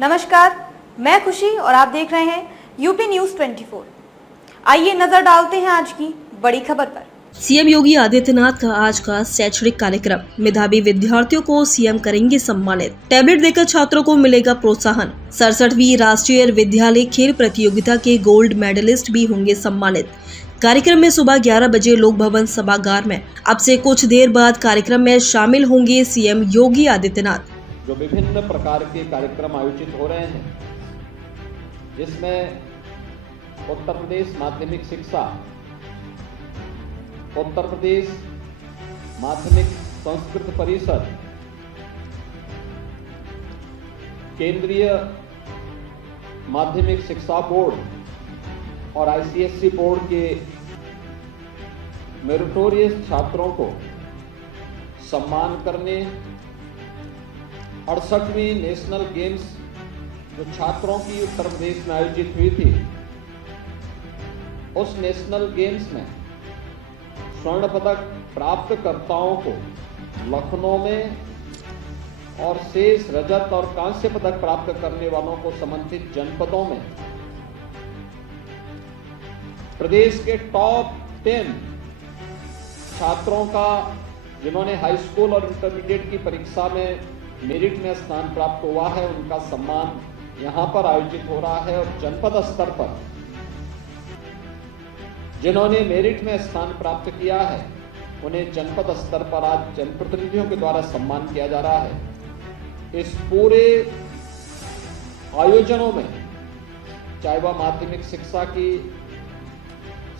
नमस्कार, मैं खुशी और आप देख रहे हैं यूपी न्यूज़ 24। आइए नजर डालते हैं आज की बड़ी खबर पर। सीएम योगी आदित्यनाथ का आज का शैक्षणिक कार्यक्रम। मेधावी विद्यार्थियों को सीएम करेंगे सम्मानित। टैबलेट देकर छात्रों को मिलेगा प्रोत्साहन। 67वीं राष्ट्रीय विद्यालय खेल प्रतियोगिता के गोल्ड मेडलिस्ट भी होंगे सम्मानित। कार्यक्रम में सुबह 11 बजे लोक भवन सभागार में। अब से कुछ देर बाद कार्यक्रम में शामिल होंगे सीएम योगी आदित्यनाथ। जो विभिन्न प्रकार के कार्यक्रम आयोजित हो रहे हैं, जिसमें उत्तर प्रदेश माध्यमिक शिक्षा, उत्तर प्रदेश माध्यमिक संस्कृत परिषद, केंद्रीय माध्यमिक शिक्षा बोर्ड और आईसीएसई बोर्ड के मेरिटोरियस छात्रों को सम्मान करने, 68वीं नेशनल गेम्स जो छात्रों की उत्तर प्रदेश में आयोजित हुई थी, उस नेशनल गेम्स में स्वर्ण पदक प्राप्तकर्ताओं को लखनऊ में और शेष रजत और कांस्य पदक प्राप्त करने वालों को संबंधित जनपदों में प्रदेश के टॉप 10 छात्रों का, जिन्होंने हाई स्कूल और इंटरमीडिएट की परीक्षा में मेरिट में स्थान प्राप्त हुआ है, उनका सम्मान यहां पर आयोजित हो रहा है। और जनपद स्तर पर जिन्होंने मेरिट में स्थान प्राप्त किया है, उन्हें जनपद स्तर पर आज जनप्रतिनिधियों के द्वारा सम्मान किया जा रहा है। इस पूरे आयोजनों में चाहे वह माध्यमिक शिक्षा की,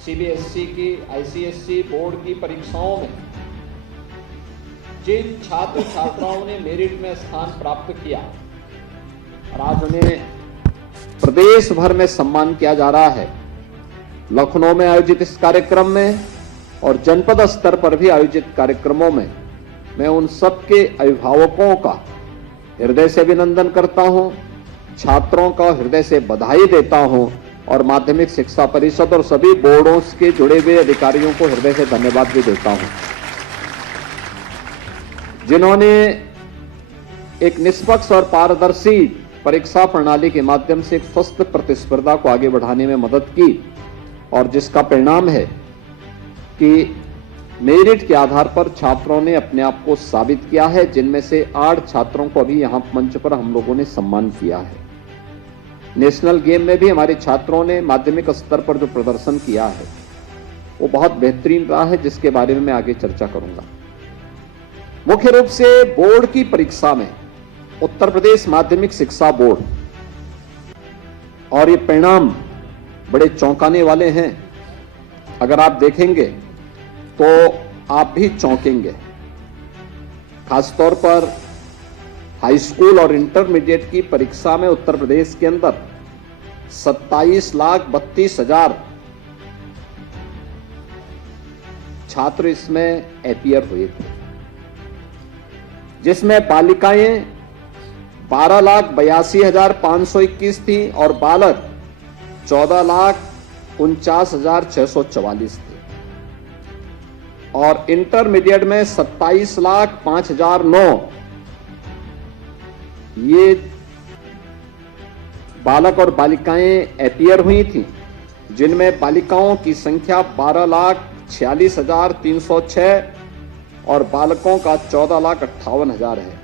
सीबीएसई की, आईसीएसई बोर्ड की परीक्षाओं में जिन छात्र छात्राओं ने मेरिट में स्थान प्राप्त किया और आज उन्हें प्रदेश भर में सम्मान किया जा रहा है। लखनऊ में आयोजित इस कार्यक्रम में और जनपद स्तर पर भी आयोजित कार्यक्रमों में मैं उन सबके अभिभावकों का हृदय से अभिनंदन करता हूं, छात्रों का हृदय से बधाई देता हूं और माध्यमिक शिक्षा परिषद और सभी बोर्डों के जुड़े हुए अधिकारियों को हृदय से धन्यवाद भी देता हूं, जिन्होंने एक निष्पक्ष और पारदर्शी परीक्षा प्रणाली के माध्यम से एक स्वस्थ प्रतिस्पर्धा को आगे बढ़ाने में मदद की और जिसका परिणाम है कि मेरिट के आधार पर छात्रों ने अपने आप को साबित किया है, जिनमें से 8 छात्रों को अभी यहां मंच पर हम लोगों ने सम्मान किया है। नेशनल गेम में भी हमारे छात्रों ने माध्यमिक स्तर पर जो प्रदर्शन किया है वो बहुत बेहतरीन रहा है, जिसके बारे में मैं आगे चर्चा करूंगा। मुख्य रूप से बोर्ड की परीक्षा में उत्तर प्रदेश माध्यमिक शिक्षा बोर्ड, और ये परिणाम बड़े चौंकाने वाले हैं। अगर आप देखेंगे तो आप भी चौंकेंगे। खासतौर पर हाई स्कूल और इंटरमीडिएट की परीक्षा में उत्तर प्रदेश के अंदर 27,32,000 छात्र इसमें अपीयर हुए थे, जिसमें बालिकाएं 12,82,521 थी और बालक 14,49,644 थे। और इंटरमीडिएट में 27,05,009 ये बालक और बालिकाएं अपीयर हुई थी, जिनमें बालिकाओं की संख्या 12,46,306 और बालकों का 14,58,000 है।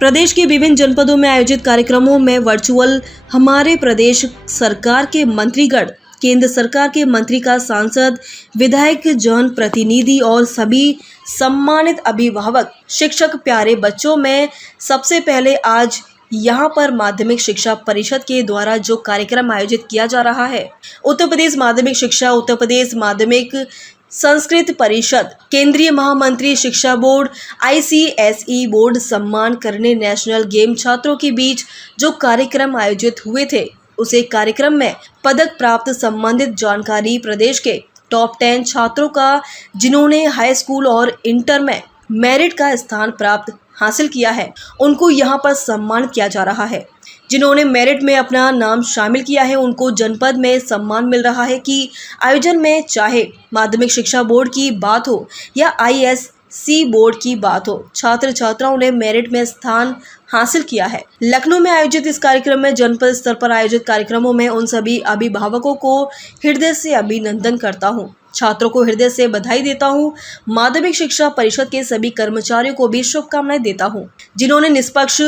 प्रदेश के विभिन्न जनपदों में आयोजित कार्यक्रमों में वर्चुअल हमारे प्रदेश सरकार के मंत्रीगण, केंद्र सरकार के मंत्री का सांसद, विधायक, जन प्रतिनिधि और सभी सम्मानित अभिभावक, शिक्षक, प्यारे बच्चों में सबसे पहले आज यहाँ पर माध्यमिक शिक्षा परिषद के द्वारा जो कार्यक्रम आयोजित किया जा रहा है, उत्तर प्रदेश माध्यमिक शिक्षा, उत्तर प्रदेश माध्यमिक संस्कृत परिषद, केंद्रीय महामंत्री शिक्षा बोर्ड, आईसीएसई बोर्ड सम्मान करने नेशनल गेम छात्रों के बीच जो कार्यक्रम आयोजित हुए थे, उसे कार्यक्रम में पदक प्राप्त संबंधित जानकारी प्रदेश के टॉप 10 छात्रों का, जिन्होंने हाई स्कूल और इंटर में मेरिट का स्थान प्राप्त हासिल किया है, उनको यहाँ पर सम्मान किया जा रहा है। जिन्होंने मेरिट में अपना नाम शामिल किया है, उनको जनपद में सम्मान मिल रहा है कि आयोजन में चाहे माध्यमिक शिक्षा बोर्ड की बात हो या आईएससी बोर्ड की बात हो, छात्र छात्राओं ने मेरिट में स्थान हासिल किया है। लखनऊ में आयोजित इस कार्यक्रम में जनपद स्तर पर आयोजित कार्यक्रमों में उन सभी अभिभावकों को हृदय से अभिनंदन करता हूँ, छात्रों को हृदय से बधाई देता हूँ। माध्यमिक शिक्षा परिषद के सभी कर्मचारियों को भी शुभकामनाएं देता हूँ, जिन्होंने निष्पक्ष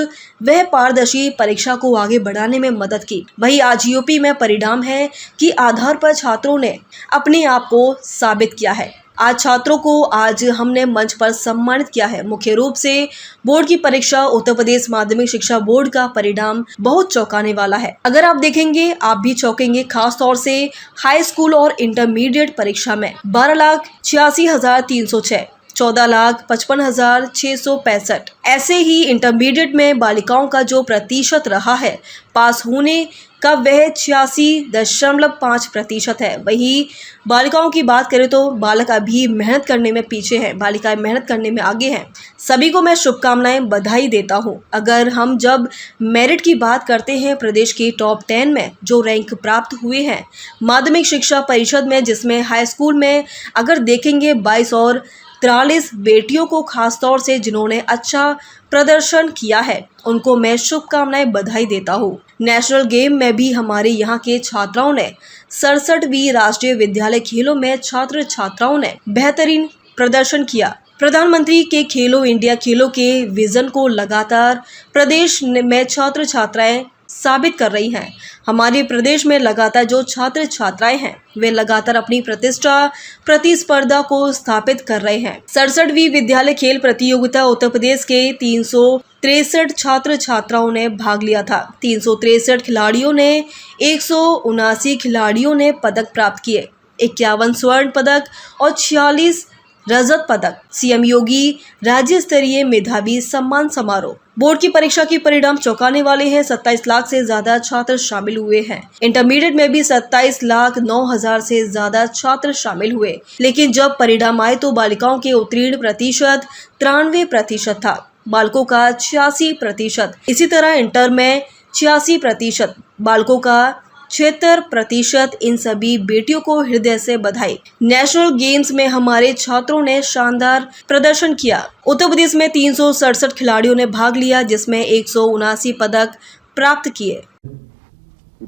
वह पारदर्शी परीक्षा को आगे बढ़ाने में मदद की। वही आज यूपी में परिणाम है कि आधार पर छात्रों ने अपने आप को साबित किया है। आज छात्रों को आज हमने मंच पर सम्मानित किया है। मुख्य रूप से बोर्ड की परीक्षा उत्तर प्रदेश माध्यमिक शिक्षा बोर्ड का परिणाम बहुत चौंकाने वाला है। अगर आप देखेंगे आप भी चौंकेंगे, खास तौर से हाई स्कूल और इंटरमीडिएट परीक्षा में 12,86,306, 14,55,665। ऐसे ही इंटरमीडिएट में बालिकाओं का जो प्रतिशत रहा है पास होने का वह 86.5% है। वही बालिकाओं की बात करें तो बालक अभी मेहनत करने में पीछे हैं, बालिकाएं मेहनत करने में आगे हैं। सभी को मैं शुभकामनाएं बधाई देता हूं। अगर हम जब मेरिट की बात करते हैं, प्रदेश के टॉप 10 में जो रैंक प्राप्त हुए हैं माध्यमिक शिक्षा परिषद में, जिसमें हाई स्कूल में अगर देखेंगे 22 और 43 बेटियों को खास तौर से जिन्होंने अच्छा प्रदर्शन किया है, उनको मैं शुभकामनाएं बधाई देता हूँ। नेशनल गेम में भी हमारे यहाँ के छात्राओं ने 67वीं राष्ट्रीय विद्यालय खेलों में छात्र छात्राओं ने बेहतरीन प्रदर्शन किया। प्रधानमंत्री के खेलो इंडिया खेलों के विजन को लगातार प्रदेश में छात्र छात्राएं साबित कर रही हैं। हमारे प्रदेश में लगातार जो छात्र छात्राएं हैं वे लगातार अपनी प्रतिष्ठा प्रतिस्पर्धा को स्थापित कर रहे हैं। 67वीं विद्यालय खेल प्रतियोगिता उत्तर प्रदेश के 363 छात्र छात्राओं ने भाग लिया था। 363 खिलाड़ियों ने 179 खिलाड़ियों ने पदक प्राप्त किए। 51 स्वर्ण पदक और 46 रजत पदक। सीएम योगी राज्य स्तरीय मेधावी सम्मान समारोह। बोर्ड की परीक्षा की परिणाम चौंकाने वाले हैं। 27 लाख से ज्यादा छात्र शामिल हुए हैं। इंटरमीडिएट में भी 27,09,000 से ज्यादा छात्र शामिल हुए, लेकिन जब परिणाम आए तो बालिकाओं के उत्तीर्ण प्रतिशत 93% था, बालकों का 86%। इसी तरह इंटर में 86%, बालकों का 76%। इन सभी बेटियों को हृदय से बधाई। नेशनल गेम्स में हमारे छात्रों ने शानदार प्रदर्शन किया। उत्तर प्रदेश में 367 खिलाड़ियों ने भाग लिया, जिसमें 179 पदक प्राप्त किए।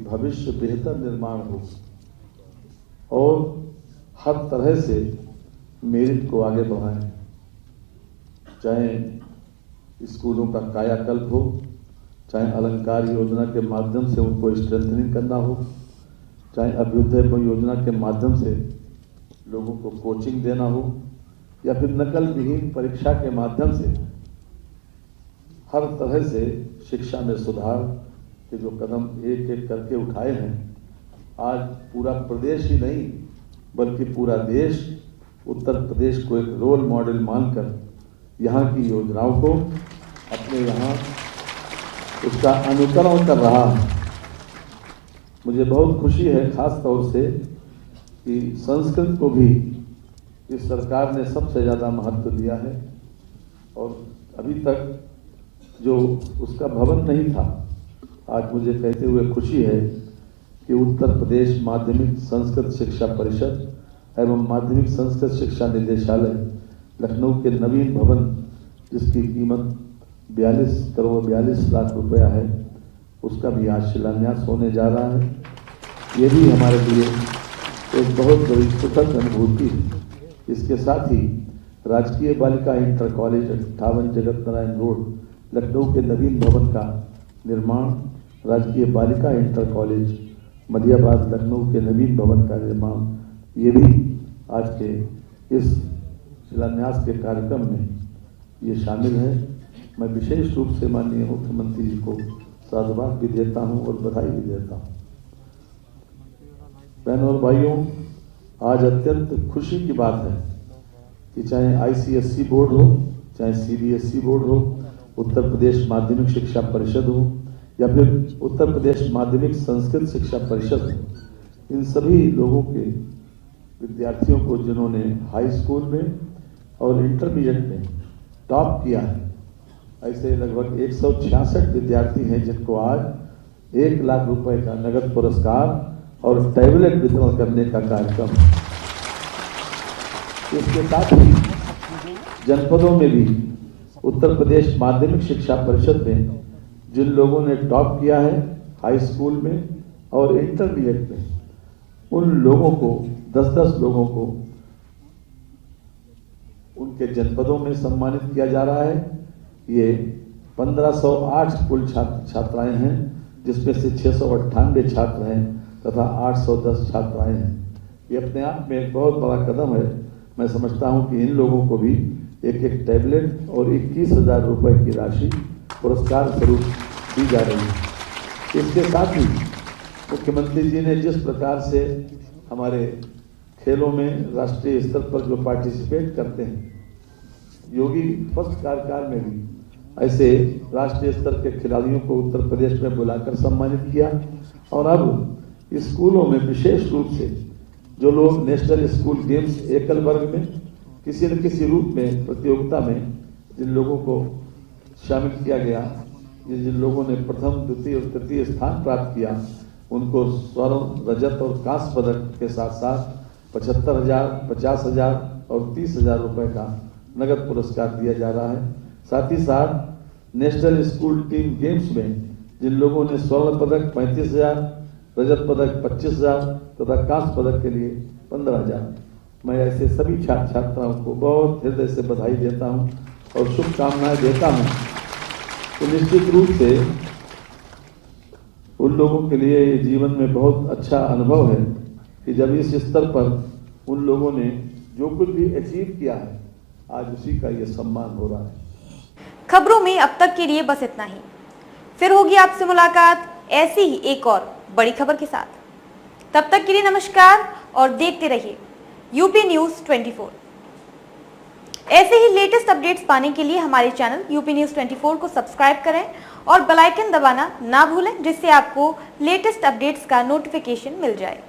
भविष्य बेहतर निर्माण हो और हर तरह से मेरिट को आगे बढ़ाएं, चाहे स्कूलों का कायाकल्प हो, चाहे अलंकार योजना के माध्यम से उनको स्ट्रेंथनिंग करना हो, चाहे अभ्युदय योजना के माध्यम से लोगों को कोचिंग देना हो, या फिर नकल विहीन परीक्षा के माध्यम से हर तरह से शिक्षा में सुधार के जो कदम एक एक करके उठाए हैं, आज पूरा प्रदेश ही नहीं बल्कि पूरा देश उत्तर प्रदेश को एक रोल मॉडल मानकर यहाँ की योजनाओं को अपने यहाँ उसका अनुकरण कर रहा है। मुझे बहुत खुशी है खास तौर से कि संस्कृत को भी इस सरकार ने सबसे ज़्यादा महत्व दिया है और अभी तक जो उसका भवन नहीं था, आज मुझे कहते हुए खुशी है कि उत्तर प्रदेश माध्यमिक संस्कृत शिक्षा परिषद एवं माध्यमिक संस्कृत शिक्षा निदेशालय लखनऊ के नवीन भवन, जिसकी कीमत 42 लाख रुपया है, उसका भी आज शिलान्यास होने जा रहा है। ये भी हमारे लिए एक बहुत बड़ी सुखद अनुभूति है। इसके साथ ही राजकीय बालिका inter college 58 Jagat Narayan road Lucknow के नवीन भवन का निर्माण, राजकीय बालिका इंटर कॉलेज मलियाबाद लखनऊ के नवीन भवन का निर्माण, ये भी आज के इस शिलान्यास के कार्यक्रम में ये शामिल है। मैं विशेष रूप से माननीय मुख्यमंत्री जी को साधुवाद भी देता हूं और बधाई भी देता हूं। बहनों और भाइयों, आज अत्यंत खुशी की बात है कि चाहे ICSE बोर्ड हो, चाहे CBSE बोर्ड हो, उत्तर प्रदेश माध्यमिक शिक्षा परिषद हो या फिर उत्तर प्रदेश माध्यमिक संस्कृत शिक्षा परिषद हो, इन सभी लोगों के विद्यार्थियों को जिन्होंने हाई स्कूल में और इंटरमीडिएट में टॉप किया है, ऐसे लगभग 166 विद्यार्थी हैं जिनको आज 1 लाख रुपए का नगद पुरस्कार और टैबलेट वितरण करने का कार्यक्रम। इसके साथ ही जनपदों में भी उत्तर प्रदेश माध्यमिक शिक्षा परिषद में जिन लोगों ने टॉप किया है हाई स्कूल में और इंटरमीडिएट में, उन लोगों को 10-10 लोगों को उनके जनपदों में सम्मानित किया जा रहा है। ये 1508 कुल छात्राएं हैं, जिसमें से 698 छात्र हैं तथा 810 छात्राएं हैं। ये अपने आप में एक बहुत बड़ा कदम है। मैं समझता हूं कि इन लोगों को भी एक टैबलेट और 21,000 रुपये की राशि पुरस्कार स्वरूप दी जा रही है। इसके साथ ही मुख्यमंत्री जी ने जिस प्रकार से हमारे खेलों में राष्ट्रीय स्तर पर जो पार्टिसिपेट करते हैं, योगी फर्स्ट कार्यकाल में भी ऐसे राष्ट्रीय स्तर के खिलाड़ियों को उत्तर प्रदेश में बुलाकर सम्मानित किया। और अब स्कूलों में विशेष रूप से जो लोग नेशनल स्कूल गेम्स एकल वर्ग में किसी न किसी रूप में प्रतियोगिता में जिन लोगों को शामिल किया गया, जिन लोगों ने प्रथम, द्वितीय और तृतीय स्थान प्राप्त किया, उनको स्वर्ण, रजत और कांस्य पदक के साथ साथ 75,000, 50,000 और 30,000 रुपये का नगद पुरस्कार दिया जा रहा है। साथ ही साथ नेशनल स्कूल टीम गेम्स में जिन लोगों ने स्वर्ण पदक 35,000, रजत पदक 25,000 तथा कांस्य पदक के लिए 15,000, मैं ऐसे सभी छात्र छात्राओं को बहुत हृदय से बधाई देता हूं और शुभकामनाएं देता हूं। तो निश्चित रूप से उन लोगों के लिए ये जीवन में बहुत अच्छा अनुभव है कि जब इस स्तर पर उन लोगों ने जो कुछ भी अचीव किया है, आज उसी का ये सम्मान हो रहा है। खबरों में अब तक के लिए बस इतना ही। फिर होगी आपसे मुलाकात ऐसी ही एक और बड़ी खबर के साथ। तब तक के लिए नमस्कार और देखते रहिए यूपी न्यूज़ 24। ऐसे ही लेटेस्ट अपडेट्स पाने के लिए हमारे चैनल यूपी न्यूज़ 24 को सब्सक्राइब करें और बेल आइकन दबाना ना भूलें, जिससे आपको लेटेस्ट अपडेट्स का नोटिफिकेशन मिल जाए।